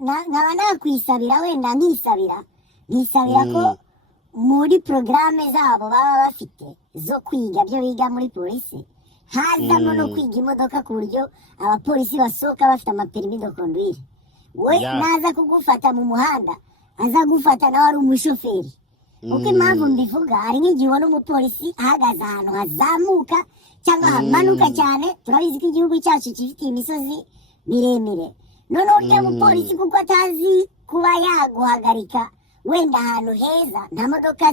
nkaba nakwisabira wenda nkisabira ko muri programme zabo baba bafite zo kwiga byo biga muri polisi hazamo no kwiga imodoka ku buryo abapolisi basohoka bafite amaperimi de conduire. We naza kugufata mu muhanda aza gufata nawe ari umushoferi. Uko impamvu mbivuga hari nk'igihe ubona umupolisi ahagaze ahantu hazamuka cyangwa hamanuka cyane. Turabizi ko igihugu cyacu gifite imisozi miremire, noneho urya mupolisi kuko atazi kuba yaguhagarika wenda ahantu heza, nta modoka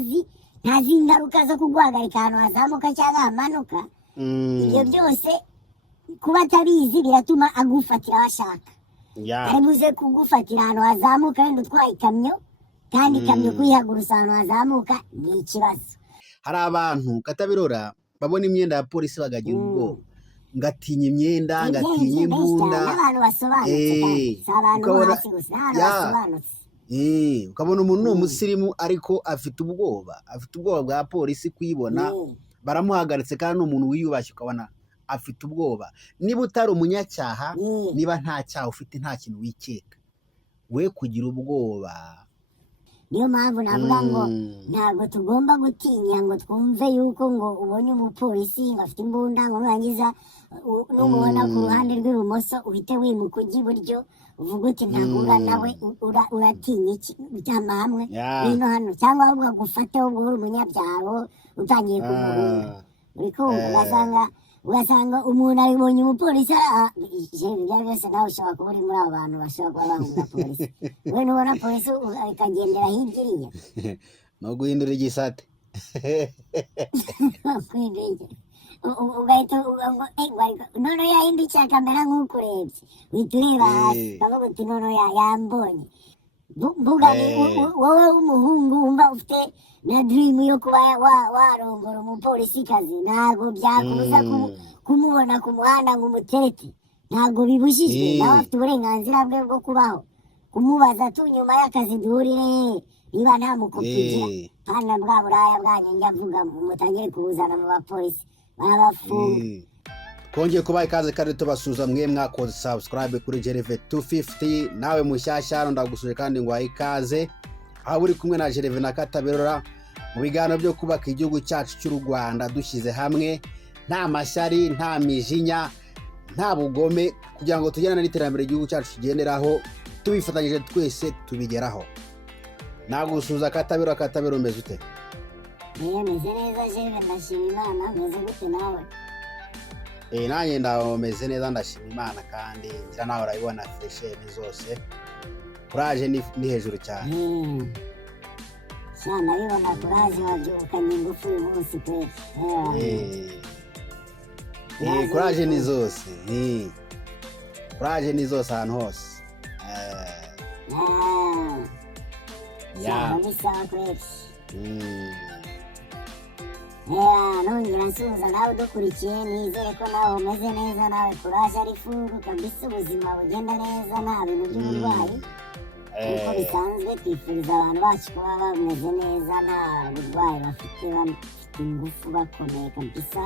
ntazi ingaruka zo kuguhagarika ahantu hazamuka cyangwa hamanuka. Ibyo byose kuba atabizi biratuma agufatira abashaka. Ari buze kugufatira ahantu hazamuka wenda utwaye ikamyo, kandi ikamyo kuyihagurutsa ahantu hazamuka ni ikibazo. Hari abantu Katabirora babona imyenda ya polisi bagagira ubwoba, ngatinya imyenda, ngatinya imbunda. N'abantu basobanutse kandi si abantu bo hasi gusa, n'abantu basobanutse. Ukabona umuntu ni umusirimu ariko afite ubwoba bwa polisi kuyibona. Baramuhagaritse kandi umuntu wiyubashye ukabona afite ubwoba. Niba utari umunyacyaha, niba nta cyaha ufite, nta kintu wikeka, we kugira ubwoba. Niyo mpamvu navuga ngo ntabwo tugomba gutinya ngo twumve yuko ngo ubonye umupolisi afite imbunda ngo nurangiza n'umubona ku ruhande rw'ibumoso uhite wimuka ujya iburyo uvuga uti ntahura nawe, uratinya iki ujyama hamwe hino hano, cyangwa ahubwo agufate ubwo uri umunyabyaha utangiye kumuhunga. Uri kumva ugasanga umuntu abibonye umupolisi ibyo byose nawe ushobora kuba uri muri abo bantu bashobora kuba bahunga polisi. We nubona polisi ikagendera hirya iriya no guhindura igisate ugahita noneho yahindukiye akamera nk'ukurebye uhita ureba hasi ukavuga uti noneho yambonye. Mbuga wowe w'umuhungu wumva ufite na dream yo kuba warongora umupolisikazi, ntabwo byakubuza kumubona ku muhanda ngo umuterete, ntabwo bibujijwe. nawe afite uburenganzira bwe bwo kubaho, kumubaza tu nyuma y'akazi duhurire niba nta mukopigira. Hano bwa buraya bwanyu njya mvuga mutangire kubuzana mu bapolisi barabafunga. Kongeye kubaha ikaze kandi tubasuza mwe mwakoze subscribe kuri Gervais 250. Nawe mushyashya ndagusuje kandi ngo ikaze aho uri kumwe na Gervais na Katabirora mu biganiro byo kubaka igihugu cyacu cy'u Rwanda dushyize hamwe, nta mashyari, nta mijinya, nta bugome, kugira ngo tugirane n'iterambere igihugu cyacu kigenderaho tubifatanyije twese tubigeraho. Nagusuza Katabirora umeze ute? Meze neza Gervais, ndashima Imana. Meze gute nawe? Nanjye ndameze neza ndashima Imana, kandi ngira nawe urabibona freshe zose kuraje ni hejuru cyane. Cyane abibona kuraje wabyukanye ingufu uyu munsi pe. Kuraje ni zose, kuraje ni zose ahantu hose. Ni sawa kweli. Nongera nsuhuza nawe udukurikiye, nizere ko nawe umeze neza, nawe kuraje ari furu kabisa, ubuzima bugenda neza nta bintu by'uburwayi. Uko bisanzwe twifuriza abantu bacu kuba bameze neza, nta burwayi bafite, bafite ingufu, bakomeye kabisa,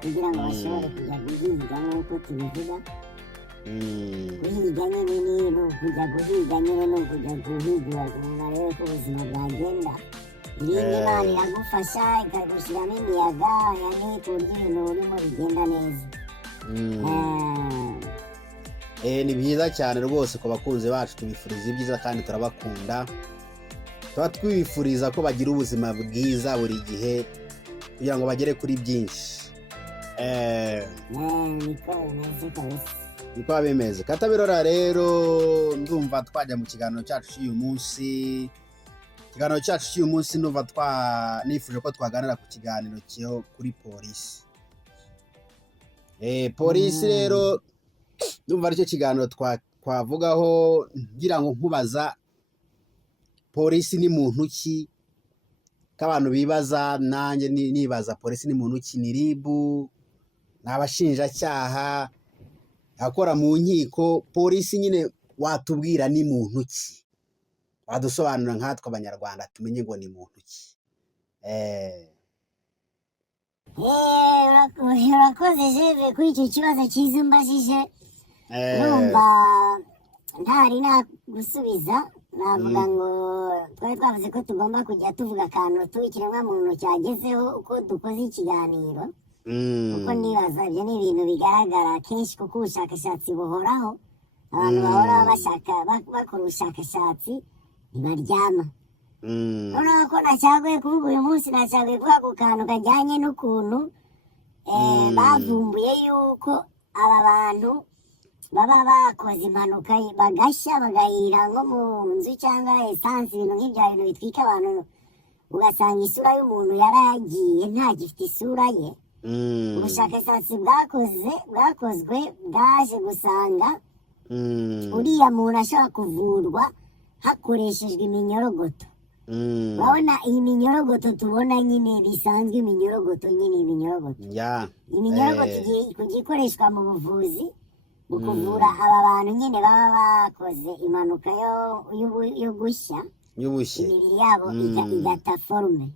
kugira ngo bashobore kujya guhiga nk'uko tubivuga. Guhiga nyine ni ukujya guhiga, nyine ni ukujya guhigura umuntu arebe ko ubuzima bwagenda. Irindi Imana iragufasha ikagushyiramo imiyaga yani ku buryo ibintu urimo bigenda neza. Ni byiza cyane rwose ku bakunzi bacu, tubifuriza ibyiza kandi turabakunda. Tuba twifuriza ko bagira ubuzima bwiza buri gihe kugira ngo bagere kuri byinshi. Niko bimeze. Katabirora rero ndumva twajya mu kiganiro cyacu cy'uyu munsi. Ikiganiro cyacu cy'uyu munsi ndumva nifuje ko twaganira ku kiganiro cyo kuri polisi. Polisi rero ndumva aricyo kiganiro twavugaho, ngira ngo nkubaza polisi ni muntu ki, k'abantu bibaza nanjye nibaza polisi ni muntu ki. Ni RIB, ni abashinjacyaha, akora mu nkiko. Polisi nyine watubwira ni muntu ki, wadusobanura nkatwe abanyarwanda tumenye ngo ni muntu ki. Urakoze Gervais kuri icyo kibazo cyiza umbajije. Urumva ntari nagusubiza navuga ngo twari twavuze ko tugomba kujya tuvuga akantu tukiremwa muntu cyagezeho uko dukoze ikiganiro kuko nibaza ibyo ni ibintu bigaragara kenshi kuko ubushakashatsi buhoraho abantu bahora bashaka bakora ubushakashatsi ntibaryama noneho ko nashaguye kuvuga uyu munsi nashaguye kuvuga ku kantu kajyanye n'ukuntu bavumbuye yuko aba bantu baba bakoze impanuka bagashya bagahira nko mu nzu cyangwa esansi ibintu nk'ibyo bintu bitwika abantu ugasanga isura y'umuntu yaragiye ntagifite isura ye ubushakashatsi bwakozwe bwaje gusanga uriya muntu ashobora kuvurwa hakoreshejwe iminyorogoto urabona iyi minyorogoto tubona nyine bisanzwe iminyorogoto iminyorogoto kujya ikoreshwa mu buvuzi mu kuvura aba bantu nyine baba bakoze impanuka yo gushya imibiri yabo igata forume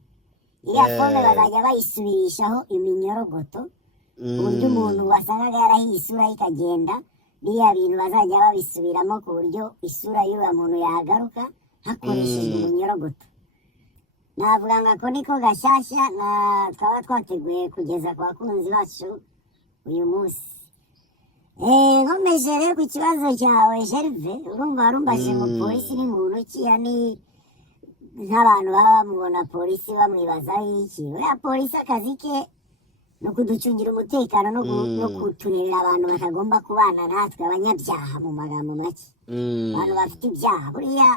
iriya forume bazajya bayisubirishaho iminyorogoto ku buryo umuntu wasangaga yarahiye isura ye ikagenda biriya bintu bazajya babisubiramo ku buryo isura y'uriya muntu yagaruka hakoreshejwe umunyorogoto navuga ngo ako niko gashyashya twaba twateguye kugeza ku bakunzi bacu uyu munsi nkomeje rero ku kibazo cyawe Gerve urumva warumbaje ngo polisi ni muntu ki ni nk'abantu baba bamubona polisi bamwibazaho iki uriya polisi akazi ke ni ukuducungira umutekano no kuturerera abantu batagomba kubana natwe abanyabyaha mu magambo make abantu bafite ibyaha buriya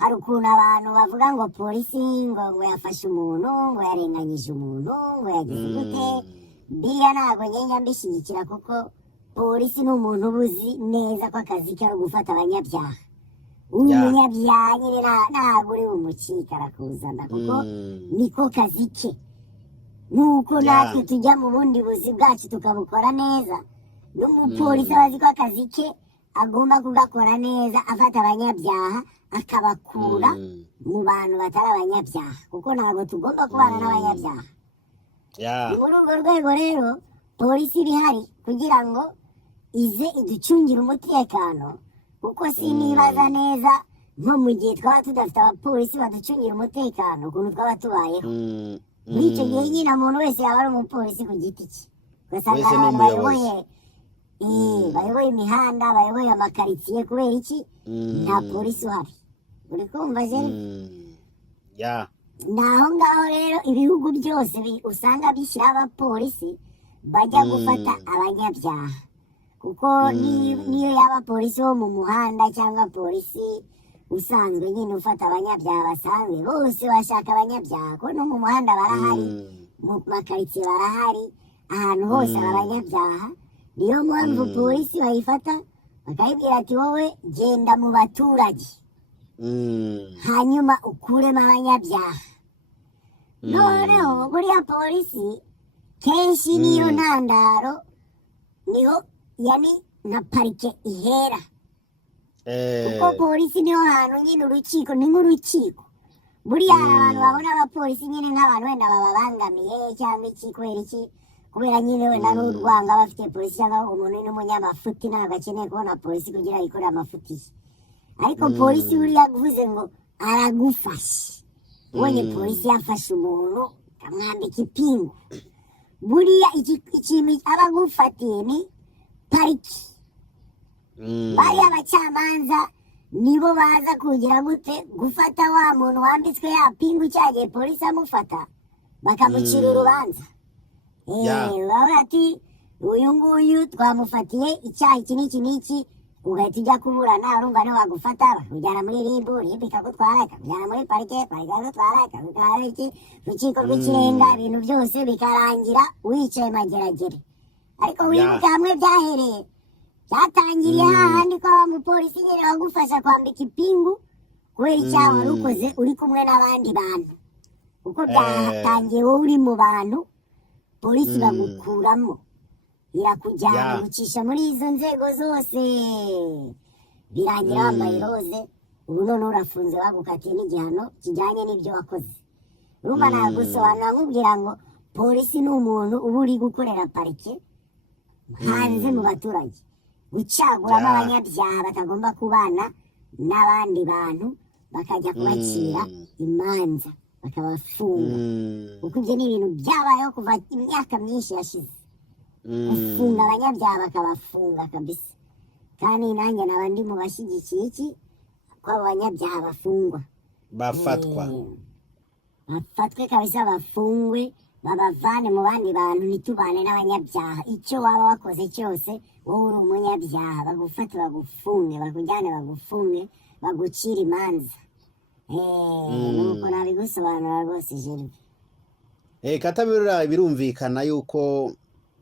hari ukuntu abantu bavuga ngo polisi ngo yafashe umuntu ngo yarenganyije umuntu ngo yagize gute biriya ntabwo ngenda mbishyigikira kuko polisi ni umuntu ubuzi neza ko akazi ke ari ugufata abanyabyaha uri umunyabyaha nyine ntabwo uri bumucika arakuzana kuko niko kazi ke nuko natwe tujya mu bundi buzi bwacu tukabukora neza n'umupolisi aba azi ko akazi ke agomba kugakora neza afata abanyabyaha akabakura mu bantu batari abanyabyaha kuko ntabwo tugomba kubana n'abanyabyaha ni muri urwo rwego rero polisi iba ihari kugira ngo ize iducungire umutekano kuko sinibaza neza nko mu gihe twaba tudafite abapolisi baducungira umutekano ukuntu twaba tubayeho muri icyo gihe nyine umuntu wese yaba ari umupolisi ku giti cye ugasanga abantu bayoboye imihanda bayoboye amakaritsiye kubera iki nta polisi uhari uri kumva Gerve ni aho ngaho rero ibihugu byose usanga bishyiraho abapolisi bajya gufata abanyabyaha kuko niyo yaba polisi wo mu muhanda cyangwa polisi usanzwe nyine ufata abanyabyaha basanzwe bose bashaka abanyabyaha ko no mu muhanda barahari mu makaritsiye barahari ahantu hose aba abanyabyaha niyo mpamvu polisi bayifata bakayibwira ati wowe genda mu baturage hanyuma ukuremo abanyabyaha noneho buriya polisi kenshi niyo ntandaro niho yani na parike ihera kuko polisi niho hantu nyine urukiko ni nk'urukiko buriya abantu babona abapolisi nyine nk'abantu wenda bababangamiye cyangwa iki kubera nyine wenda n'urwanga bafite polisi cyangwa umuntu n'umunyamafuti ntabwo akeneye kubona polisi kugira ngo ikore amafuti ye ariko polisi buriya avuze ngo aragufashe ubonye polisi yafashe umuntu akamwambika ipingu buriya ikintu aba agufatiye ni pariki bariya abacamanza nibo baza kugira gute gufata wa muntu wambitswe ya pingu cyagiye polisi amufata bakamucira urubanza baba ati uyu nguyu twamufatiye icyaha iki n'iki n'iki ugahita ujya kuburana urumva niwe bagufata bakujyana muri ribu ikagutwara ikakujyana muri parike ikagutwara ikagutwara iki urukiko rw'ikirenga ibintu byose bikarangira wicaye mageragere ariko wibuke hamwe byahereye byatangiriye hahandi ko umupolisi nyine wagufasha kwambika ipingu kubera icyaha wari ukoze uri kumwe n'abandi bantu kuko byatangiye wowe uri mu bantu polisi bagukuramo irakujyana gucisha muri izo nzego zose birangira wambaye roze ubu none urafunze bagukatiye n'igihano kijyanye n'ibyo wakoze urumva nagusobanura nkubwira ngo polisi ni umuntu uba uri gukorera parike hanze mu baturage gucaguramo Ya. abanyabyaha batagomba kubana n'abandi bantu bakajya kubacira imanza bakabafunga kuko ibyo ni ibintu byabayeho kuva imyaka myinshi yashize gufunga abanyabyaha bakabafunga kabisa kandi nanjye naba ndi mu bashyigikiye iki ko abo banyabyaha bafungwa bafatwa bafatwe kabisa bafungwe babavane mu bandi bantu ntitubane n'abanyabyaha icyo waba wakoze cyose wowe uri umunyabyaha bagufate bagufunge bakujyane bagufunge bagucira imanza nuko nabigusobanura rwose Gervais Katabirora birumvikana yuko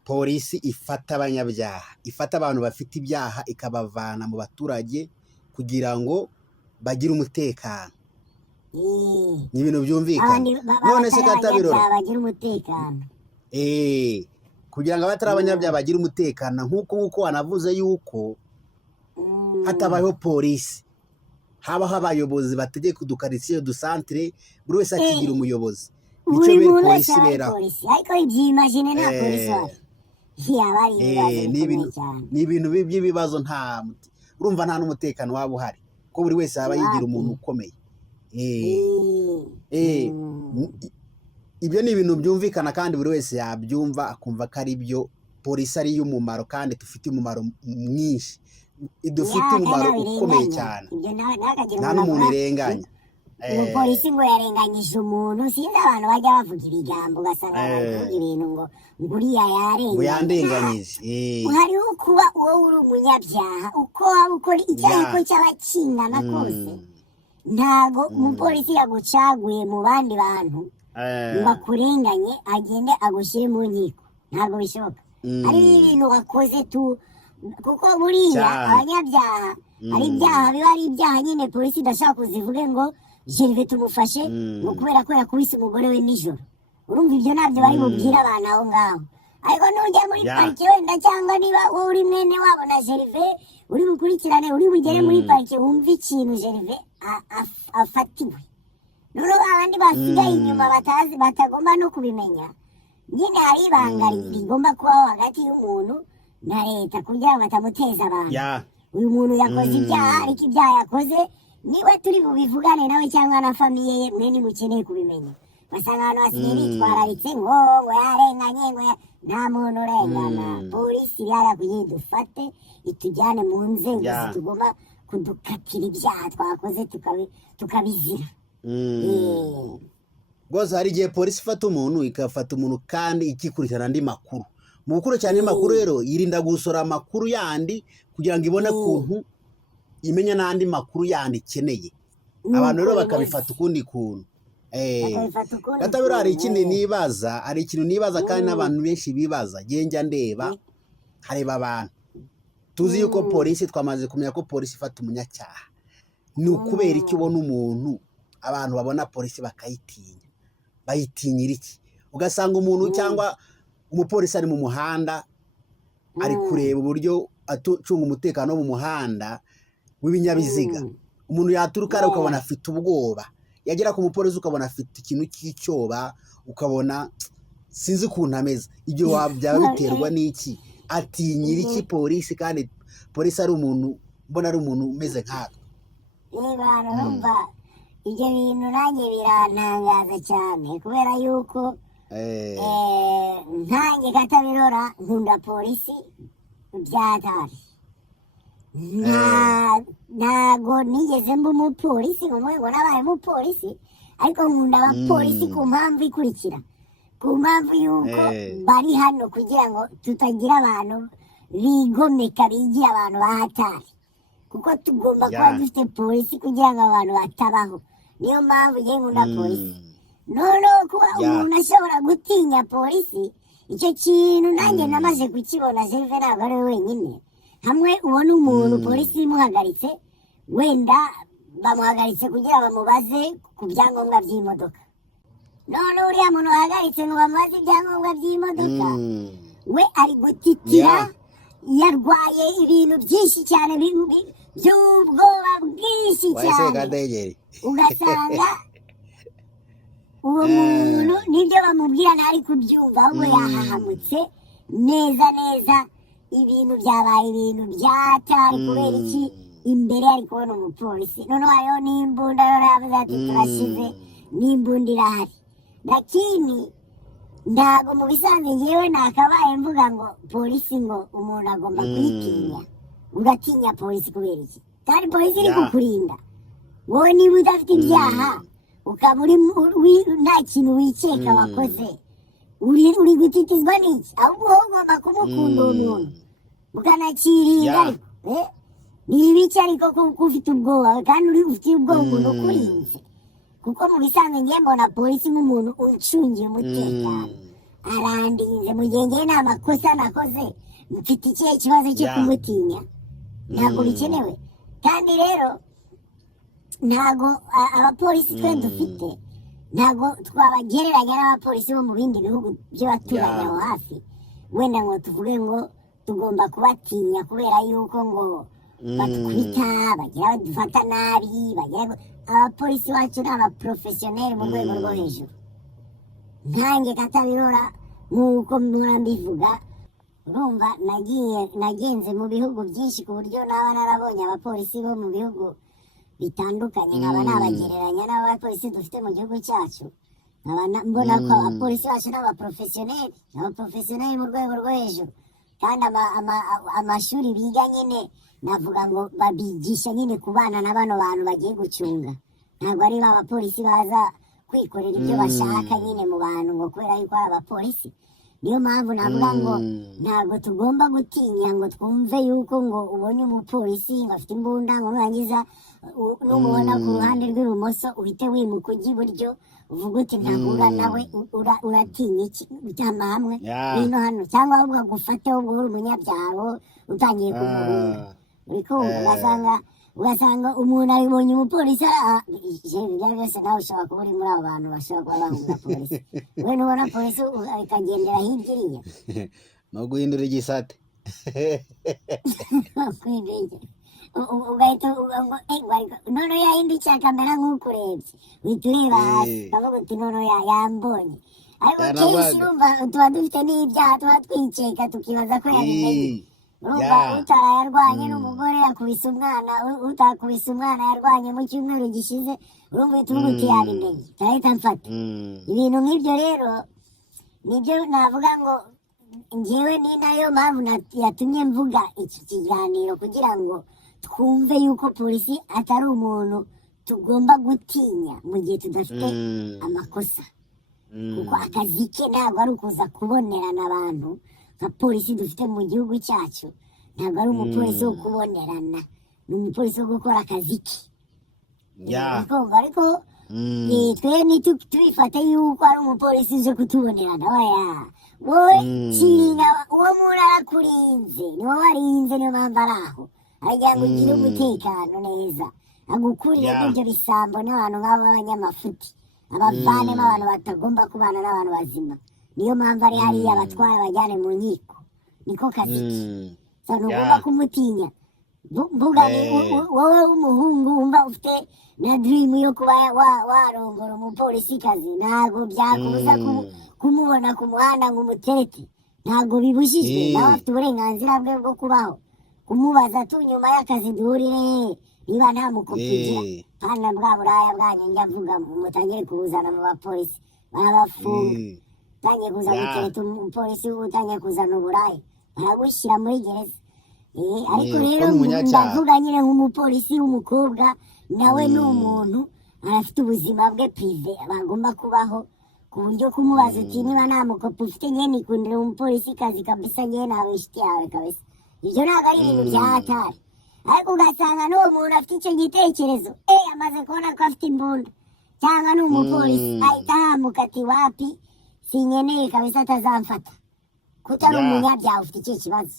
polisi ifata abanyabyaha ifata abantu bafite ibyaha ikabavana mu baturage kugira ngo bagire umutekano ni ibintu byumvikana none se Katabirora bagira umutekano kugira ngo abatari abanyabyaha bagire umutekano nk'uko wanavuze yuko hatabayeho polisi habaho abayobozi bategeka udukaritsiye dusantere buri wese akigira umuyobozi nicyo bere polisi iberaho ariko ibyimagine nta polisi ni ibintu by'ibibazo urumva nta n'umutekano waba uhari ko buri wese aba yigira umuntu ukomeye ibyo ni ibintu byumvikana kandi buri wese yabyumva akumva ko ari byo polisi ari iy'umumaro kandi dufite umumaro mwinshi idufite umumaro ukomeye cyane nta n'umuntu irenganya umupolisi ngo yarenganyije umuntu sinzi abantu bajya bavuga ibigambo ugasanga baravuga ibintu ngo uriya yarenganyije hariho kuba wowe uri umunyabyaha uko waba ukora icyaha uko cyaba kingana kose ntago umupolisi yagucaguye mu bandi bantu ngo akurenganye agende agushyire mu nkiko ntabwo bishoboka hari ibintu wakoze kuko buriya abanyabyaha hari ibyaha biba ari ibyaha nyine polisi idashaka kuzivuge ngo Gervais tumufashe ngo kubera ko yakubise umugore we nijoro urumva ibyo nabyo bari bubwire abantu aho ngaho ariko nujya muri parike wenda cyangwa niba wowe uri mwene wabo na Gervais uri bukurikirane uri bugere muri parike wumve ikintu Gervais afatiwe noneho abandi basigaye inyuma batagomba no kubimenya nyine hari ibanga rigomba kubaho hagati y'umuntu na leta kugira ngo batamuteza abantu uyu muntu yakoze ibyaha ariko ibyaha yakoze niwe turi bubivugane nawe cyangwa na famiye ye mwe nimukeneye kubimenya basanga abantu basigaye bitwararitse ngo yarenganye ngo nta muntu urengana polisi yari kugira idufate itujyane mu nzego zitugomba kudukatira ibyaha twakoze tukabizira rwose hari igihe polisi ifata umuntu ikafata umuntu kandi ikikurikirana andi makuru mu gukurikirana andi makuru rero yirinda gusora amakuru yandi kugira ngo ibone ukuntu imenya n'andi makuru yandi ikeneye abantu rero bakabifata ukundi kuntu Katabirora hari ikintu nibaza kandi n'abantu benshi bibaza njya ndeba hareba abantu tuzi yuko polisi twamaze kumenya ko polisi ifata umunyacyaha ni ukubera iki ubona umuntu abantu babona polisi bakayitinya bayitinyira iki ugasanga umuntu cyangwa umupolisi ari mu muhanda ari kureba uburyo acunga umutekano wo mu muhanda w'ibinyabiziga umuntu yaturuka ukabona afite ubwoba yagera ku mupolisi ukabona afite ikintu cy'icyoba ukabona sinzi ukuntu ameze ibyo byaba biterwa n'iki atinyira iki polisi kandi polisi ari umuntu mbona ari umuntu umeze nkatwe niba numva ibyo bintu nanjye birantangaza cyane kubera yuko ntange Katabirora nkunda polisi byatari ntago nigeze mba umupolisi ngo nabaye umupolisi ariko nkunda abapolisi ku mpamvu ikurikira ku mpamvu yuko bari hano kugira ngo tutagira abantu bigomeka bigira abantu bahatari kuko tugomba kuba dufite polisi kugira ngo abantu batabaho niyo mpamvu njye nkunda polisi noneho kuba umuntu ashobora gutinya polisi icyo kintu nanjye namaze kukibona Gervais ntabwo ari we wenyine hamwe ubona umuntu polisi imuhagaritse wenda bamuhagaritse kugira bamubaze ku byangombwa by'imodoka none uriya muntu wahagaritse ngo bamubaze ibyangombwa by'imodoka we ari gutitira yarwaye ibintu byinshi cyane by'ubwoba bwinshi cyane ugasanga uwo muntu nibyo bamubwira ntari kubyumva ahubwo yahahamutse neza ibintu byabaye ibintu byatari kubera iki imbere ari kubona umupolisi noneho hariho n'imbunda rero yavuze ati turashize n'imbunda irahari lakini ntabwo mu bisanzwe ngewe nakabaye mvuga ngo polisi ngo umuntu agomba kuyitinya ugatinya polisi kubera iki kandi polisi iri kukurinda wowe niba udafite ibyaha ukaba nta kintu wikeka wakoze uri gutitizwa n'iki ahubwo wowe ugomba kumukunda uwo muntu ukanakirinda ariko ni ibiki ariko kuko ufite ubwoba kandi ufite ubwoba umuntu ukurinze kuko mu bisanzwe ngiye mbona polisi nk'umuntu uncungiye umutekano arandinze mu gihe ngewe nta makosa nakoze mfite ikihe kibazo cyo kumutinya ntabwo bikenewe kandi rero ntabwo abapolisi twe dufite ntabwo twabagereranya n'abapolisi bo mu bindi bihugu by'abaturanyi aho hafi wenda ngo tuvuge ngo tugomba kubatinya kubera yuko ngo batwita bagira badufata nabi abapolisi bacu ni abaporofesiyoneri mu rwego rwo hejuru nkange katabirora nk'uko mpora mbivuga urumva nagenze mu bihugu byinshi ku buryo naba narabonye abapolisi bo mu bihugu bitandukanye nkaba nabagereranya n'abapolisi dufite mu gihugu cyacu nkaba mbona ko abapolisi bacu ni abaporofesiyoneri mu rwego rwo hejuru kandi amashuri biga nyine navuga ngo babigisha nyine kubana na bano bantu bagiye gucunga ntabwo ari ba bapolisi baza kwikorera ibyo bashaka nyine mu bantu ngo kubera yuko ari abapolisi niyo mpamvu navuga ngo ntabwo tugomba gutinya ngo twumve yuko ngo ubonye umupolisi ngo afite imbunda ngo nurangiza numubona ku ruhande rw'ibumoso uhite wimuka ujya iburyo uvuga uti ntahura nawe uratinya iki ujyama hamwe hino hano cyangwa ahubwo agufate ubwo uri umunyabyaha utangiye kumuhunga uri kumva ugasanga umuntu abibonye umupolisi ibyo byose nawe ushobora kuba uri muri abo bantu bashobora kuba bahunga polisi we nubona polisi ikagendera hirya iriya ni uguhindura igisate ugahita noneho yahindukiye akamera nk'ukurebye uhita ureba hasi ukavuga uti noneho yambonye ariko kenshi urumva tuba dufite n'ibyaha tuba twikeka tukibaza ko yabimenye urumva utarayarwanye n'umugore yakubise umwana utakubise umwana yarwanye mu cyumweru gishize urumva uhita uvuga uti yabimenye turahita mfata ibintu nk'ibyo rero nibyo navuga ngo ngewe ni nayo mpamvu yatumye mvuga iki kiganiro kugira ngo twumve yuko polisi atari umuntu tugomba gutinya mu gihe tudafite amakosa kuko akazi ke ntabwo ari ukuza kubonerana abantu nka polisi dufite mu gihugu cyacu ntabwo ari umupolisi wo kubonerana ni umupolisi wo gukora akazi ke ariko twe ntitubifate yuko ari umupolisi uje kutubonerana wowe kiringa uwo muntu arakurinze niwo warinze niyo mpamvu ari aho aragira ngo ugire umutekano neza agukurire n'ibyo bisambo n'abantu nk'abo b'abanyamafuti abavanemo abantu batagomba kubana n'abantu bazima niyo mpamvu ari hariya abatwara bajyane mu nkiko niko kazi ke ntugomba kumutinya mvuga wowe w'umuhungu wumva ufite na dirimu yo kuba warongora umupolisikazi ntabwo byakubuza kumubona ku muhanda ngo umuterete ntabwo bibujijwe nawe afite uburenganzira bwe bwo kubaho kumubaza tu nyuma y'akazi duhurire niba nta mukopigira hano bwa buraya bwanyu njya mvuga mutangire kubuzana mu bapolisi barabafunga utangiye kuza gutereta umupolisi utangiye kuzana uburaya baragushyira muri gereza ariko rero ndavuga nyine nk'umupolisi w'umukobwa nawe ni umuntu arafite ubuzima bwe prive bagomba kubaho ku buryo kumubaza uti niba nta mukopi ufite nyine nikundira umupolisi kazi kabisa nyine nawe inshuti yawe kabisa ibyo ntabwo ari ibintu bya hatari ariko ugasanga n'uwo muntu afite icyo gitekerezo amaze kubona ko afite imbunda cyangwa ni umupolisi ahita ahamuka ati wapi sinkeneye kabisa atazamfata kutari umunyabyaha ufite ikihe kibazo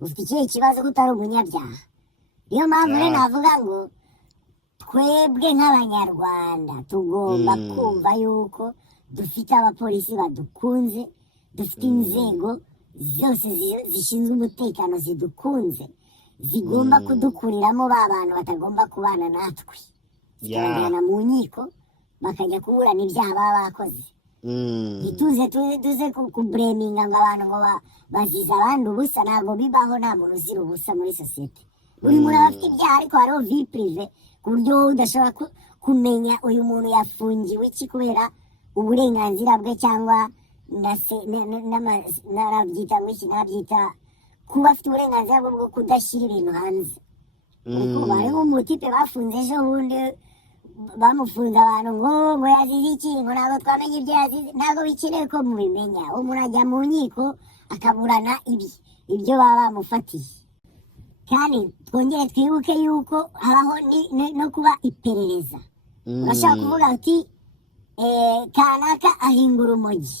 ufite ikihe kibazo kutari umunyabyaha niyo mpamvu rero navuga ngo twebwe nk'abanyarwanda tugomba kumva yuko dufite abapolisi badukunze dufite inzego zose zishinzwe umutekano zidukunze zigomba kudukuriramo ba bantu batagomba kubana natwe zikabajyana mu nkiko bakajya kuburana ibyaha baba bakoze tuze kubreminga ngo abantu ngo baziza abandi ubusa, ntabwo bibaho, nta muntu uzira ubusa muri sosiyete. Buri muntu aba afite ibyaha, ariko hariho vie prive ku buryo udashobora kumenya uyu muntu yafungiwe iki kubera uburenganzira bwe, cyangwa nabyita kuba afite uburenganzira bwo kudashyira ibintu hanze. Hariho umutipe bafunze ejo bundi, bamufunze abantu ngo yazize iki, ngo ntabwo twamenye ibyo yazize. Ntabwo bikenewe ko mubimenya, umuntu ajya mu nkiko akaburana ibyo baba bamufatiye. Kandi twongere twibuke yuko habaho no kuba iperereza. Urashobora kuvuga ati kanaka ahinga urumogi,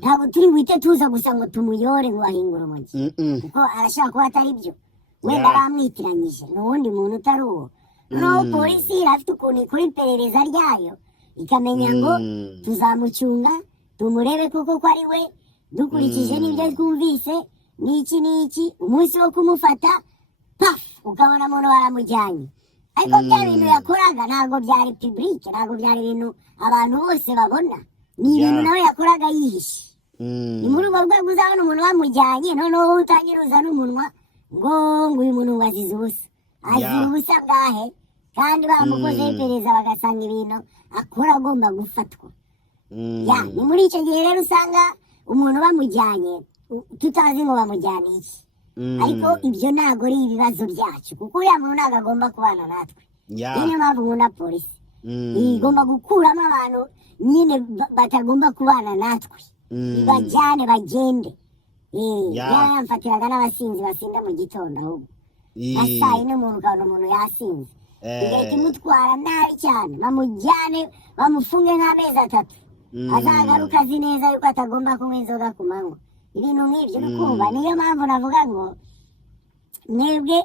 ntabwo turi buhite tuza gusa ngo tumuyore ngo ahinga urumogi, kuko arashobora kuba atari byo, wenda bamwitiranyije n'uwundi muntu utari uwo. No, polisi irafite ukuntu ikora iperereza ryayo, ikamenya ngo tuzamucunga tumurebe kuko ko ari we, dukurikije n'ibyo twumvise n'iki, umunsi wo kumufata paf ukabona umuntu baramujyanye. Ariko bya bintu yakoraga ntabwo byari public, ntabwo byari ibintu abantu bose babona, ni ibintu nawe yakoraga yihishe. Ni muri urwo rwego uzabona umuntu bamujyanye, noneho utangira uzana umunwa ngo uyu muntu wazize ubusa. Azize ubusa bwahe? Kandi bamukozeho iperereza bagasanga ibintu akora agomba gufatwa. Ni muri icyo gihe rero usanga umuntu bamujyanye tutazi ngo bamujyane iki. Ariko ibyo ntabwo ari ibibazo byacu, kuko uriya muntu ntabwo agomba kubana natwe. Niyo mpamvu nkunda polisi, igomba gukuramo abantu nyine batagomba kubana natwe, bajyane bagende. Yamfatiraga n'abasinzi basinda mu gitondo, ahubwo saa yine umuntu ukabona umuntu yasinze, igahita imutwara nabi cyane, bamujyane bamufunge nk'amezi 3, azagaruka azi neza yuko atagomba kunywa inzoga ku manywa. Ibintu nk'ibyo bikumva. Niyo mpamvu navuga ngo mwebwe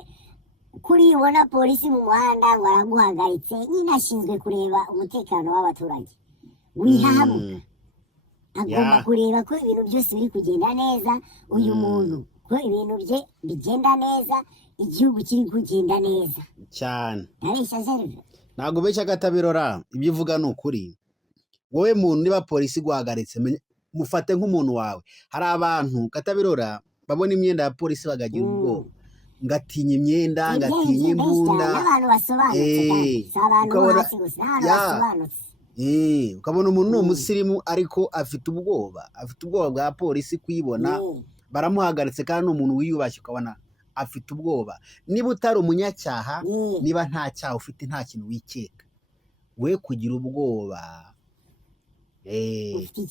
kuri ubona polisi mu muhanda ngo araguhagaritse, nyine ashinzwe kureba umutekano w'abaturage, wihabuka agomba kureba ko ibintu byose biri kugenda neza, uyu muntu ko ibintu bye bigenda neza, igihugu kiri kugenda neza cyane. Ntabwo beshya Katabirora, ibyo uvuga ni ukuri. Wowe muntu niba polisi guhagaritse, mufate nk'umuntu wawe. Hari abantu Katabirora babona imyenda ya polisi bagagira ubwoba, ngatinya imyenda, ngatinya imbunda. N'abantu basobanutse, abantu hasi gusa, n'abantu basobanutse. Ukabona umuntu ni umusirimu ariko afite ubwoba bwa polisi kuyibona, baramuhagaritse kandi umuntu wiyubashye ukabona afite ubwoba. Niba utari umunyacyaha, niba nta cyaha ufite, nta kintu wikeka, we kugira ubwoba.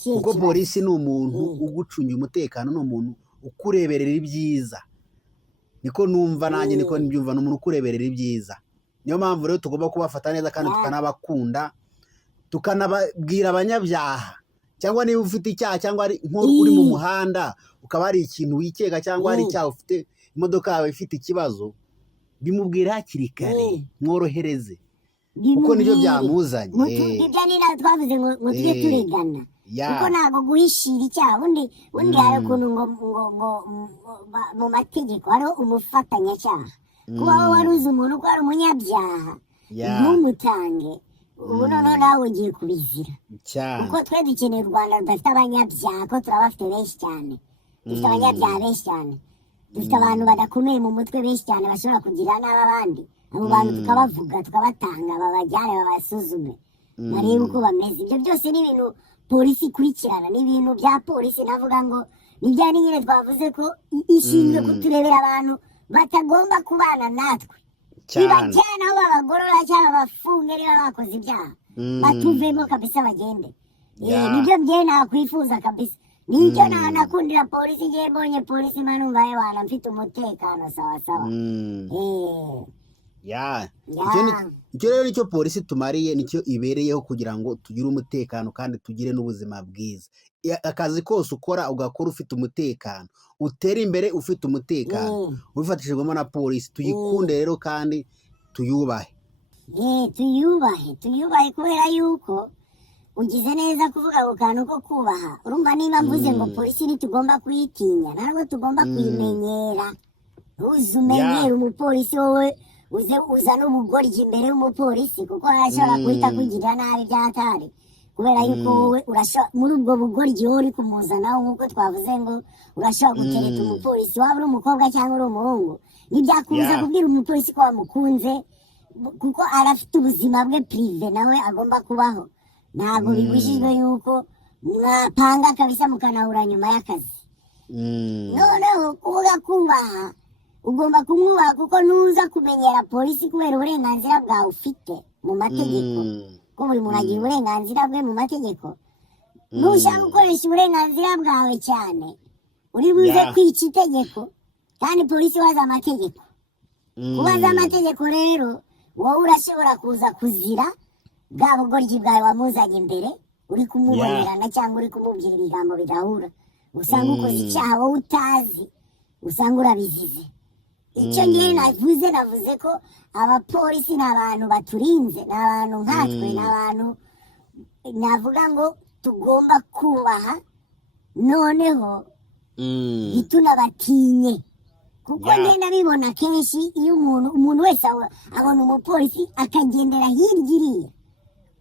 Kuko polisi ni umuntu ugucungira umutekano, ni umuntu ukureberera ibyiza. Niko numva nanjye, niko mbyumva, ni umuntu ukureberera ibyiza. Niyo mpamvu rero tugomba kubafata neza kandi tukanabakunda, tukanababwira abanyabyaha. Cyangwa niba ufite icyaha, cyangwa nko uri mu muhanda ukaba hari ikintu wikeka, cyangwa hari icyaha ufite, imodoka yawe ifite ikibazo, bimubwire hakiri kare, mworohereze, kuko nibyo byamuzanye. Ibyo ni nawe twavuze ngo tujye turegana, kuko ntabwo guhishira icyaha. Ubundi hari ukuntu ngo mu mategeko hariho umufatanyacyaha. Kuba wowe wari uzi umuntu ko ari umunyabyaha, ntumutange, ubu noneho nawe ugiye kubizira. Kuko twe dukeneye u Rwanda rudafite abanyabyaha, ko turabafite benshi cyane. Dufite abanyabyaha benshi cyane, dufite abantu badakomeye mu mutwe benshi cyane bashobora kugira nabi abandi. Abo bantu tukabavuga, tukabatanga, babajyane babasuzume, barebe uko bameze. Ibyo byose ni ibintu polisi ikurikirana, ni ibintu bya polisi. Navuga ngo nibyo nyine twavuze ko ishinzwe kuturebera abantu batagomba kubana natwe, ibajyana aho babagorora cyangwa babafunge niba bakoze ibyaha, batuvemo kabisa bagende. Nibyo bye nakwifuza kabisa, nibyo nakundira polisi. Igihe mbonye polisi manumva yewana mfite umutekano sawa sawa. Icyo rero nicyo polisi tumariye, nicyo ibereyeho, kugira ngo tugire umutekano kandi tugire n'ubuzima bwiza. Akazi kose ukora ugakora ufite umutekano, utera imbere ufite umutekano, ubifatishijwemo na polisi. Tuyikunde rero kandi tuyubahe. Tuyubahe kubera yuko ugize neza kuvuga ku kantu ko kubaha. Urumva niba mvuze ngo polisi ntitugomba kuyitinya, ntabwo tugomba kuyimenyera. Uzumenyera umupolisi wowe, uze uzana ubugoryi imbere y'umupolisi, kuko arashobora guhita kugira nabi byatari. kubera yuko wowe muri ubwo bugoryi wowe uri kumuzanaho nk'uko twavuze ngo urashobora gutereta umupolisi waba uri umukobwa cyangwa uri umuhungu ntibyakubuza kubwira umupolisi ko wamukunze kuko arafite ubuzima bwe prive nawe agomba kubaho ntabwo bibujijwe yuko mwapanga kabisa mukanahura nyuma y'akazi noneho kuvuga kubaha ugomba kumwubaha kuko nuza kumenyera polisi kubera uburenganzira bwawe ufite mu mategeko ko buri muntu agira uburenganzira bwe mu mategeko nushaka gukoresha uburenganzira bwawe cyane uri buze kwica itegeko kandi polisi wazi amategeko kubaza amategeko rero wowe urashobora kuza kuzira bwa bugoryi bwawe wamuzanye imbere uri kumubonerana cyangwa uri kumubwira ibigambo bidahura usanga ukoze icyaha wowe utazi usanga urabizize icyo ngiye navuze ko abapolisi ni abantu baturinze ni abantu nkatwe ni abantu navuga ngo tugomba kubaha noneho ntitunabatinye kuko ngenda bibona kenshi iyo umuntu wese abona umupolisi akagendera hirya iriya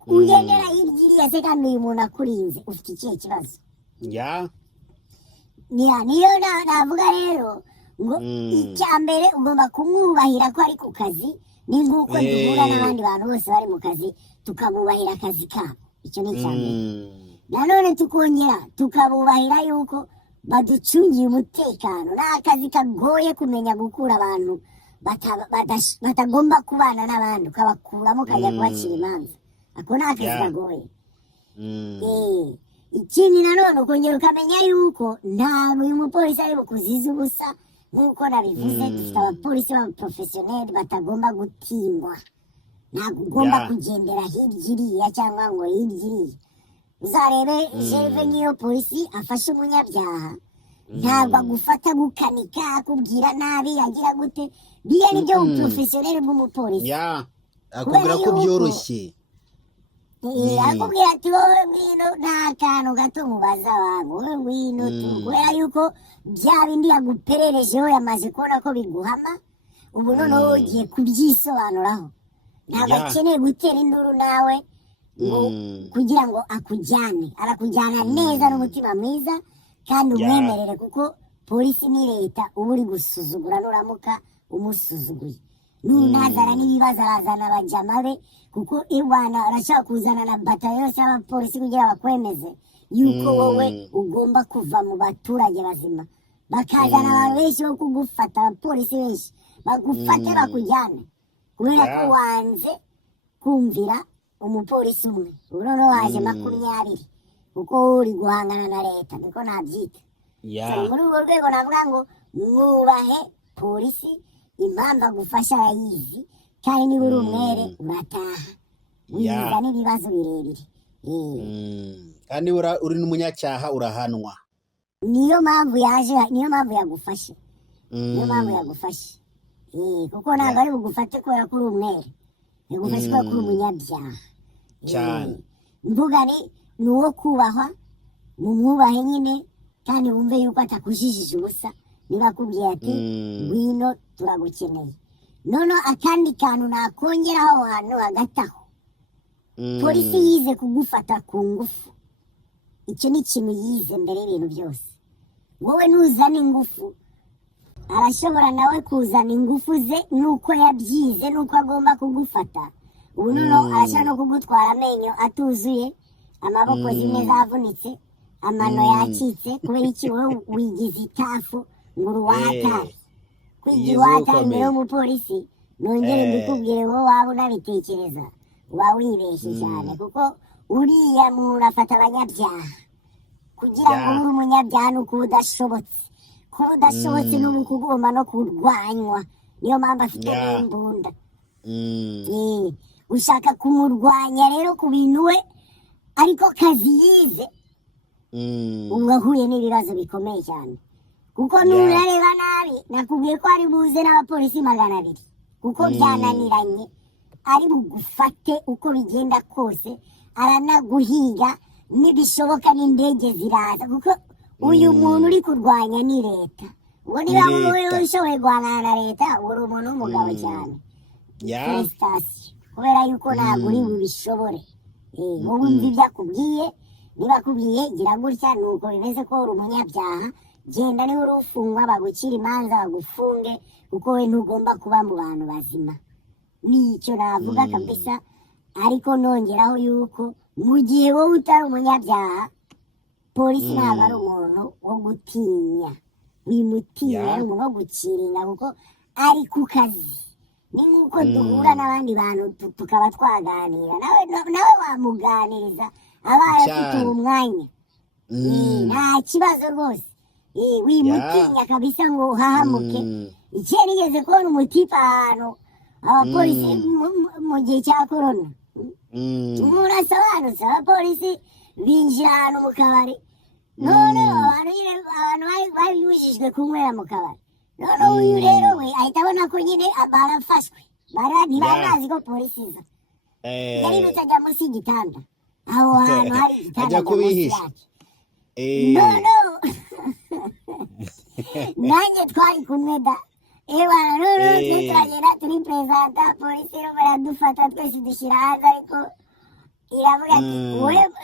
ugendera hirya iriya se kandi uyu muntu akurinze ufite ikihe kibazo niyo navuga rero ngo icya mbere ugomba kumwubahira ko ari ku kazi ni nk'uko duhura n'abandi bantu bose bari mu kazi tukabubahira akazi kabo icyo ni icya mbere nanone tukongera tukabubahira yuko baducungiye umutekano ni akazi kagoye kumenya gukura abantu batagomba kubana n'abandi ukabakuramo ukajya kubacira imanza ako ni akazi kagoye ikindi nanone ukongera ukamenya yuko ntabwo uyu mupolisi ari bukuzize ubusa nk'uko nabivuze dufite abapolisi b'abaporofesiyoneri batagomba gutinywa ntabwo ugomba kugendera hirya iriya cyangwa ngo hirya iriya uzarebe jeve nk'iyo polisi afashe umunyabyaha ntabwo agufata gukanika akubwira nabi agira gute biriya ni byo buporofesiyoneri bw'umupolisi akubwira ko byoroshye akubwira ati wowe ngwino nta kantu gato mubaza wangu wowe ngwino kubera yuko bya bindi yagupererejeho yamaze kubona ko biguhama ubu noneho ugiye kubyisobanuraho ntabwo akeneye gutera induru nawe kugira ngo akujyane arakujyana neza n'umutima mwiza kandi umwemerere kuko polisi ni leta uba uri gusuzugura nuramuka umusuzuguye nunazana n'ibibazo arazana abajama be kuko iwana arashaka kuzana na batayo yose y'abapolisi kugira bakwemeze yuko wowe ugomba kuva mu baturage bazima bakazana abantu benshi bo kugufata abapolisi benshi bagufate bakujyane kubera ko wanze kumvira umupolisi umwe ubu noneho waje 20 kuko uri guhangana na leta niko nabyita muri urwo rwego navuga ngo mwubahe polisi impamvu agufasha arayizi kandi niba uri umwere urataha wiza n'ibibazo birebire kandi uri n'umunyacyaha urahanwa niyo mpamvu yagufashe kuko ntabwo ari bugufate kubera ko uri umwere yagufashe kubera ko uri umunyabyaha mvuga ni uwo kubahwa mumwubahe nyine kandi wumve yuko atakujijije ubusa niba akubwiye ati ngwino turagukeneye noneho akandi kantu nakongeraho aho hantu hagati aho polisi yize kugufata ku ngufu icyo ni ikintu yize mbere y'ibintu byose wowe nuzana ingufu arashobora nawe kuzana ingufu ze nuko yabyize nuko agomba kugufata ubu noneho arashobora no kugutwara amenyo atuzuye amaboko zimwe zavunitse amano yacitse kubera iki wowe wigize itafu ngo uruwatari kwigira uwatari mbere y'umupolisi nongere mbikubwire wowe waba unabitekereza uba wibeshye cyane kuko uriya muntu afata abanyabyaha kugira ngo ube umunyabyaha ni uko udashobotse kuba udashobotse ni uko ugomba no kurwanywa niyo mpamvu afite n'imbunda ushaka kumurwanya rero ku bintu we ariko kazi yize uba ahuye n'ibibazo bikomeye cyane kuko nurareba nabi nakubwiye ko ari buze n'abapolisi 200 kuko byananiranye ari bugufate uko bigenda kose aranaguhiga nibishoboka n'indege ziraza kuko uyu muntu uri kurwanya ni leta ubwo niba wowe ushoboye guhangana na leta uri umuntu w'umugabo cyane kubera yuko ntabwo uri bubishobore wowe umva ibyo akubwiye, niba akubwiye gira gutya nuko bimeze ko uri umunyabyaha, genda niba uri ufungwa bagucira imanza bagufunge, kuko we ntugomba kuba mu bantu bazima. Nicyo navuga kabisa. Ariko nongeraho yuko mu gihe wowe utari umunyabyaha, polisi ntabwo ari umuntu wo gutinya, wimutinya, ari umuntu wo guciringa kuko ari ku kazi. Ni nk'uko duhura n'abandi bantu tukaba twaganira, nawe wamuganiriza abaye afite uwo mwanya, nta kibazo rwose. Wimutinya kabisa ngo uhahamuke. Igihe nigeze kubona umutipe ahantu abapolisi mu gihe cya korona, umuntu asobanutse, abapolisi binjira ahantu mu kabari, noneho abantu bari bibujijwe kunywera mu kabari. Noneho uyu rero we ahita abona ko nyine barafashwe, ntibari bazi ko polisi iza, yari ajya munsi y'igitanda, aho hantu hari igitanda ajya munsi yacyo. Noneho nanjye twari kumwe da, noneho twe turagenda turi perezida, polisi irimo iradufata twese dushyira hanze, ariko iravuga ati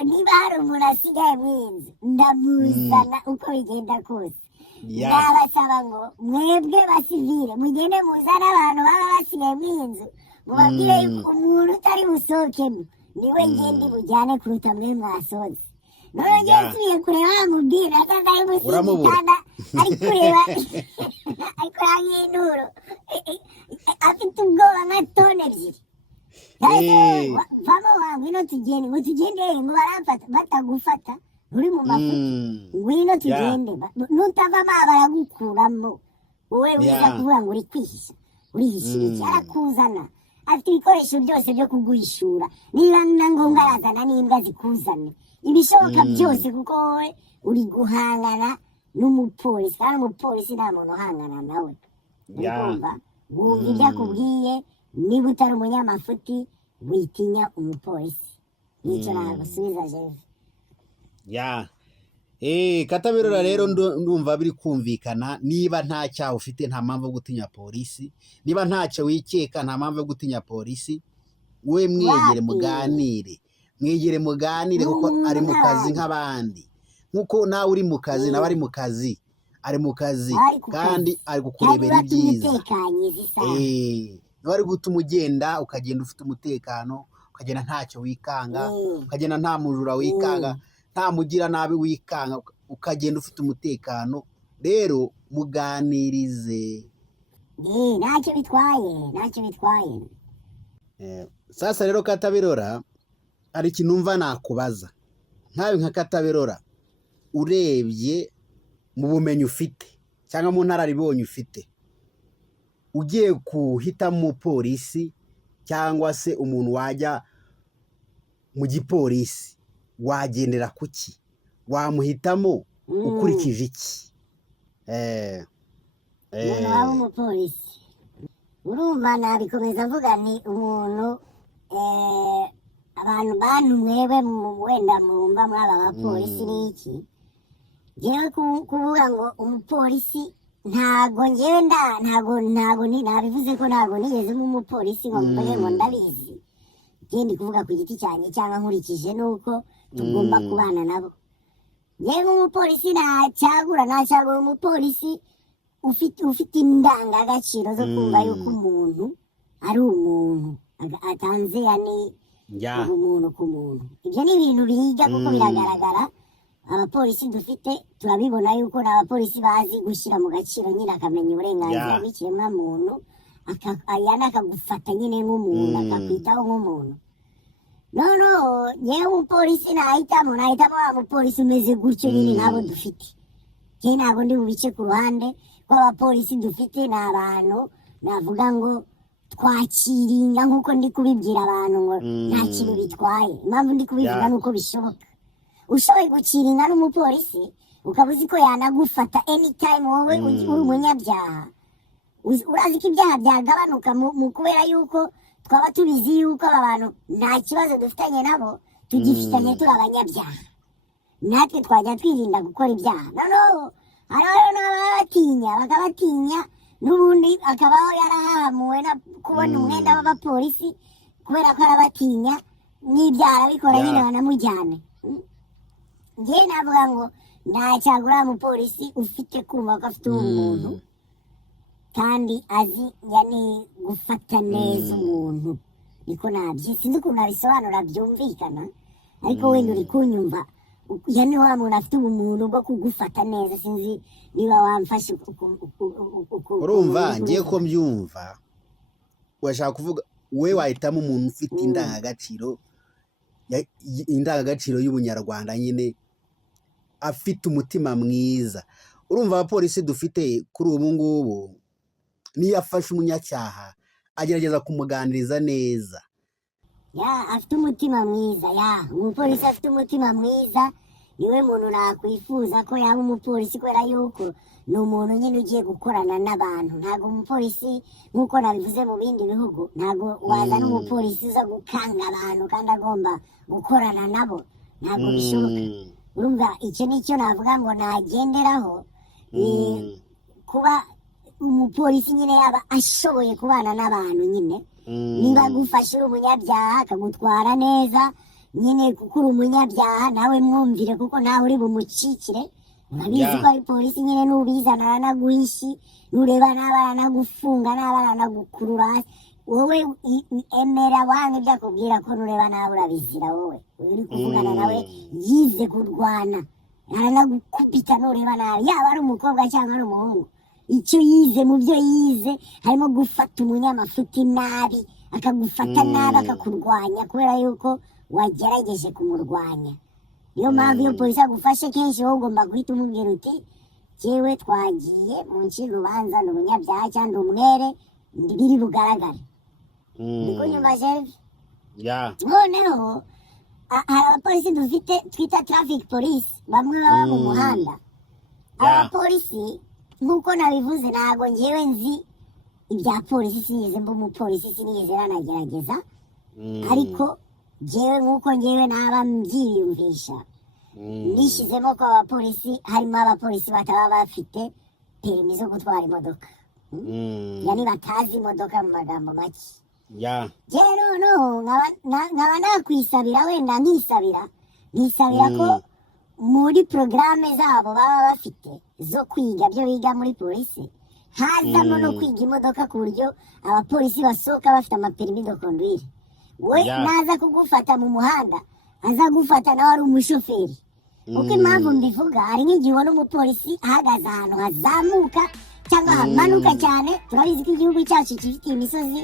niba hari umuntu asigaye mu nzu ndamuzana uko bigenda kose. Ndabasaba ngo mwebwe basivile mugende muzane abantu baba basigaye mu nzu, mubabwire yuko umuntu utari busohokemo niwe ngende bujyane kuruta mwe mwasohotse. Noneho ngiye nsubiye kureba wamubwira asaza ari munsi y'igitanda ari kureba y'inturo, afite ubwoba nka tone ebyiri. Vamo wa ngwino tugende, ngo tugende ngo baramfata, batagufata uri mu mafuti, ngwino tugende, nutavamo baragukuramo. Wowe wiza kuvuga ngo uri kwihisha, urihishira iki? Arakuzana, afite ibikoresho byose byo kuguhishura, niba na ngombwa arazana n'imbwa zikuzane, ibishoboka byose, kuko wowe uri guhangana n'umupolisi, kandi umupolisi nta muntu uhangana nawe. Wumva ibyo akubwiye, niba utari umunyamafuti witinya umupolisi. Nicyo nagusubiza Jeve. Katabirora rero ndumva biri kumvikana. Niba nta cyaha ufite nta mpamvu yo gutinya polisi, niba ntacyo wikeka nta mpamvu yo gutinya polisi. We mwegere muganire, kuko ari mu kazi nk'abandi, nkuko nawe uri mu kazi, nawe ari mu kazi, ari mu kazi kandi ari kukurebera ibyiza. Nawe ari gutuma ugenda, ukagenda ufite umutekano, ukagenda ntacyo wikanga, ukagenda nta mujura wikanga, nta mugira nabi wikanga, ukagenda ufite umutekano. Rero muganirize, ntacyo bitwaye. Sasa rero Katabirora, hari ikintu numva nakubaza. Nkawe nka Katabirora, urebye mu bumenyi ufite cyangwa mu ntararibonye ufite, ugiye guhitamo umupolisi cyangwa se umuntu wajya mu gipolisi, wagendera kuki? Wamuhitamo ukurikije iki? Umuntu waba umupolisi, urumva nabikomeza avuga ni umuntu, abantu mwebwe wenda mwumva mwaba abapolisi n'iki. Ngewe kuvuga ngo umupolisi, ntago nabivuze ko ntago nigeze nk'umupolisi ngo mvuge ngo ndabizi. Ndi kuvuga ku giti cyanjye cyangwa nkurikije nuko tugomba kubana nabo. Ngewe nk'umupolisi ntacyagura umupolisi ufite indangagaciro zo kumva yuko umuntu ari umuntu, atanze umuntu ku muntu. Ibyo ni ibintu biga kuko biragaragara. Abapolisi dufite turabibona yuko ni abapolisi bazi gushyira mu gaciro, nyine akamenya uburenganzira bw'ikiremwamuntu, akagufata nyine nk'umuntu, akakwitaho nk'umuntu. Noneho nyewe umupolisi nahitamo wa mupolisi umeze gutyo nyine nabo dufite. Njye ntabwo ndi bubice ku ruhande, ko abapolisi dufite ni abantu navuga ngo twakirinda, nk'uko ndi kubibwira abantu ngo nta kintu bitwaye. Impamvu ndi kubivuga nuko bishoboka. Ushoboye gukirinda n'umupolisi, ukaba uzi ko yanagufata anytime wowe uri umunyabyaha. Urazi ko ibyaha byagabanuka mu kubera yuko twaba tubizi yuko aba bantu nta kibazo dufitanye nabo, tugifitanye turi abanyabyaha. Natwe twajya twirinda gukora ibyaha. Noneho hariho bakabatinya, n'ubundi akabaho yarahamuwe no kubona umwenda w'abapolisi kubera ko arabatinya, n'ibyara bikora Ya. nyine banamujyane. Njye navuga ngo ntacyagura umupolisi ufite kumva ko afite umuntu kandi azi yani gufata neza umuntu, niko nabyo sinzi ukuntu abisobanura byumvikana, ariko wenda uri kunyumva yani wa muntu afite ubumuntu bwo kugufata neza, sinzi niba wamfashe urumva ngiye ko mbyumva washaka kuvuga we wahitamo umuntu ufite indangagaciro y'ubunyarwanda nyine afite umutima mwiza. Urumva abapolisi dufite kuri ubu ngubu niyo afashe umunyacyaha agerageza kumuganiriza neza. ya afite umutima mwiza, ya umupolisi afite umutima mwiza niwe muntu nakwifuza ko yaba umupolisi, kubera yuko ni umuntu nyine ugiye gukorana n'abantu. Ntabwo umupolisi nk'uko nabivuze mu bindi bihugu, ntabwo wazana umupolisi uza gukanga abantu kandi agomba gukorana nabo, ntabwo bishoboka. Urumva icyo nicyo navuga ngo nagenderaho, kuba umupolisi nyine yaba ashoboye kubana n'abantu nyine. Niba agufashe uri umunyabyaha akagutwara neza nyine kuko uri umunyabyaha, nawe mwumvire kuko nawe uri bumucikire. Urabizi ko ari polisi nyine n'ubizana aranaguhishi, nureba n'aba aranagufunga n'aba aranagukurura. Wowe emera wange byakubwira ko nureba nawe urabizira. Wowe uri kuvugana nawe yize kurwana, aranagukubita nureba nawe, yaba ari umukobwa cyangwa ari umuhungu. Icyo yize mu byo yize harimo gufata umunyamafuti nabi, akagufata nabi akakurwanya kubera yuko wagerageje kumurwanya. Niyo mpamvu iyo polisi agufashe kenshi wowe ugomba guhita umubwira uti jyewe twagiye munsi rubanza ni umunyabyaha cyangwa umwere biri bugaragare. Niko nyumva Gervais. Noneho hari abapolisi dufite twita traffic police, bamwe baba mu muhanda. Abapolisi nk'uko nabivuze ntabwo njyewe nzi ibya polisi, sinigeze mba umupolisi, sinigeze nanagerageza, ariko njyewe nk'uko njyewe naba mbyiyumvisha nishyizemo ko abapolisi harimo abapolisi bataba bafite perimi zo gutwara imodoka, yani batazi imodoka mu magambo make. Njyewe noneho nkaba nakwisabira, wenda nkisabira ko muri porogaramu zabo baba bafite zo kwiga byo biga muri polisi hazamo no kwiga imodoka ku buryo abapolisi basohoka bafite amaperimi do conduire. We naza kugufata mu muhanda aza gufata nawe ari umushoferi. Uko impamvu mbivuga, hari nk'igihe ubona umupolisi ahagaze ahantu hazamuka cyangwa hamanuka cyane. Turabizi ko igihugu cyacu gifite imisozi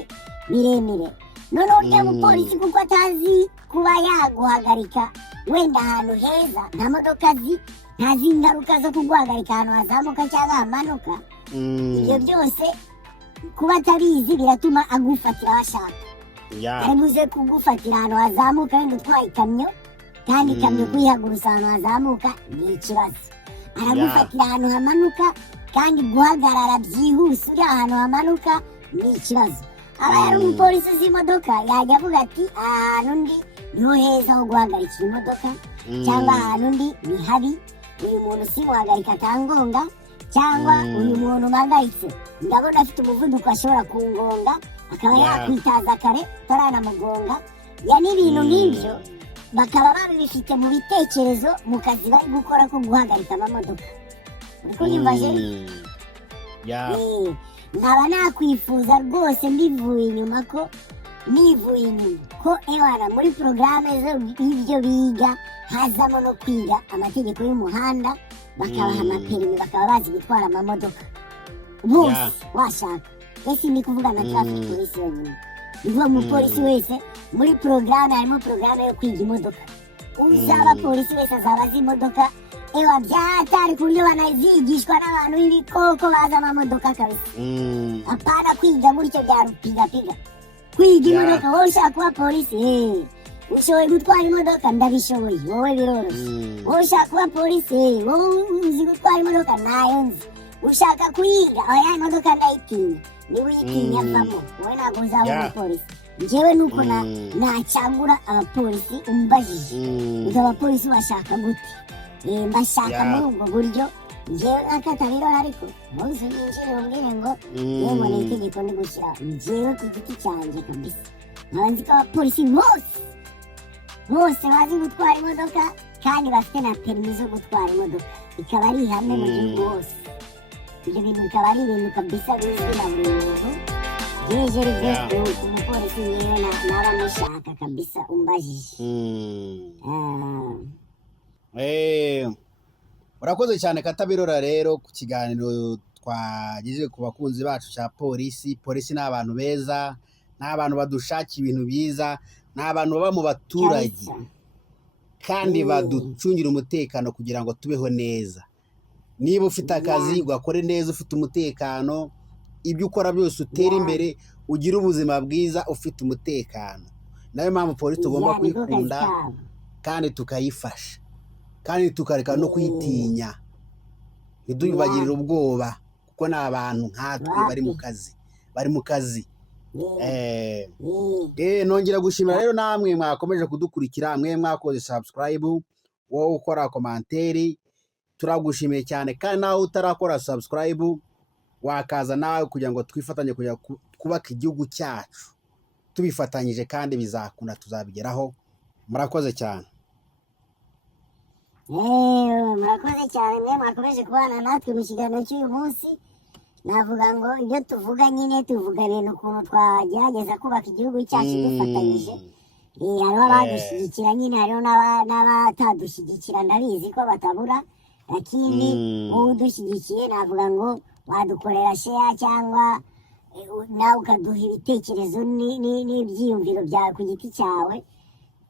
miremire, noneho uriya mupolisi kuko atazi kuba yaguhagarika wenda ahantu heza, nta modoka azi, ntazi ingaruka zo kuguhagarika ahantu hazamuka cyangwa hamanuka. Ibyo byose kuba atabizi biratuma agufatira aho ashaka. Ari buze kugufatira ahantu hazamuka wenda utwaye ikamyo, kandi ikamyo kuyihagurutsa ahantu hazamuka ni ikibazo. Aragufatira ahantu hamanuka kandi guhagarara byihuse uri ahantu hamanuka ni ikibazo. Aba yari umupolisi uzi imodoka yajya avuga ati ahantu ndi niho heza ho guhagarikira imodoka, cyangwa ahantu ndi ni habi, uyu muntu simuhagarika atangonga, cyangwa uyu muntu mpagaritse ndabona afite umuvuduko ashobora kungonga akaba yakwitaza kare utaranamugonga. Yani ibintu nk'ibyo bakaba babifite mu bitekerezo mu kazi bari gukora ko guhagarika amamodoka. Uriko nyumva Gervais? Nkaba nakwifuza rwose nivuye inyuma ko ewana muri porogaramu y'ibyo biga hazamo no kwiga amategeko y'umuhanda, bakabaha amaperimi, bakaba bazi gutwara amamodoka bose washaka. Ese ndi kuvuga na traffic police yonyine, nivuga umupolisi wese muri porogaramu harimo porogaramu yo kwiga imodoka. Uzaba polisi wese azaba azi imodoka, ewa byatari ku buryo banazigishwa n'abantu b'ibikoko bazi amamodoka kabisa. Apana kwiga gutyo bya rupigapiga, kwiga imodoka. Wowe ushaka kuba polisi, ushoboye gutwara imodoka, ndabishoboye, wowe biroroshye. Wowe ushaka kuba polisi, wowe uzi gutwara imodoka, nayo nzi. Ushaka kuyiga, oya imodoka ndayitinya, niba uyitinya avamo, wowe ntabwo uzaba umupolisi. Njyewe nuko nacagura abapolisi umbajije uzi abapolisi bashaka gute, mbashaka muri ubwo buryo. Njyewe nk'akatabirora, ariko wowe unyinjire umbwire ngo yego ni itegeko ndi gushyira. Njyewe ku giti cyanjye kabisa nkaba nzi ko abapolisi bose bose bazi gutwara imodoka kandi bafite na perimi zo gutwara imodoka, bikaba ari ihame mu gihugu hose. Ibyo bintu bikaba ari ibintu kabisa bizwi na buri muntu. Jeje rivyo umupolisi yewe naba mushaka kabisa umbajije. Urakoze cyane Katabirora rero ku kiganiro twagize ku bakunzi bacu cya polisi. Polisi ni abantu beza, ni abantu badushakira ibintu byiza, ni abantu baba mu baturage kandi baducungira umutekano kugira ngo tubeho neza. Niba ufite akazi ugakore neza ufite umutekano, ibyo ukora byose utera imbere, ugira ubuzima bwiza ufite umutekano. Nayo mpamvu polisi tugomba kuyikunda kandi tukayifasha, kandi tukareka no kuyitinya, ntidubagirire ubwoba kuko ni abantu nkatwe bari mu kazi. Nongera gushimira rero namwe mwakomeje kudukurikira, mwe mwakoze subscribe, wowe ukora komanteri, turagushimiye cyane. Kandi nawe utarakora subscribe wakaza nawe kugira ngo twifatanye kugira kubaka igihugu cyacu tubifatanyije, kandi bizakunda, tuzabigeraho. Murakoze cyane. Murakoze cyane mwe mwakomeje kubana natwe mu kiganiro cy'uyu munsi. Navuga ngo ibyo tuvuga nyine tuvugane n'ukuntu twagerageza kubaka igihugu cyacu dufatanyije. Hariho abadushyigikira nyine, hariho n'abatadushyigikira, ndabizi ko batabura, lakini wowe udushyigikiye navuga ngo wadukorera share cyangwa nawe ukaduha ibitekerezo n'ibyiyumviro byawe ku giti cyawe,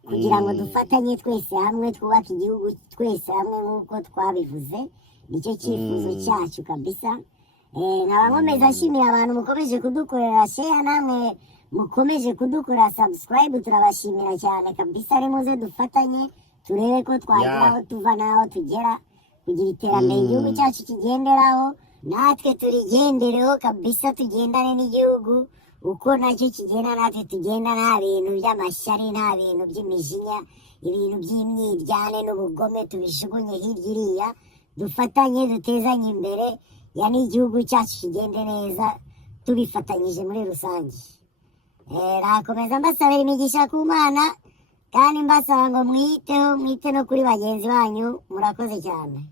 kugira ngo dufatanye twese hamwe twubake igihugu twese hamwe nk'uko twabivuze. Nicyo cyifuzo cyacu kabisa. Nkaba nkomeza nshimira abantu mukomeje kudukorera share, namwe mukomeje kudukorera subscribe, turabashimira cyane kabisa. Muze dufatanye turebe ko twagera aho tuva n'aho tugera, kugira iterambere igihugu cyacu kigenderaho, natwe turigendereho kabisa, tugendane n'igihugu uko nacyo kigenda, natwe tugenda, nta bintu by'amashyari, nta bintu by'imijinya, ibintu by'imyiryane n'ubugome tubijugunye hirya iriya, dufatanye dutezanye imbere, yani igihugu cyacu kigende neza tubifatanyije muri rusange. Nakomeza mbasabira imigisha ku Mana, kandi mbasaba ngo mwite no kuri bagenzi banyu. Murakoze cyane.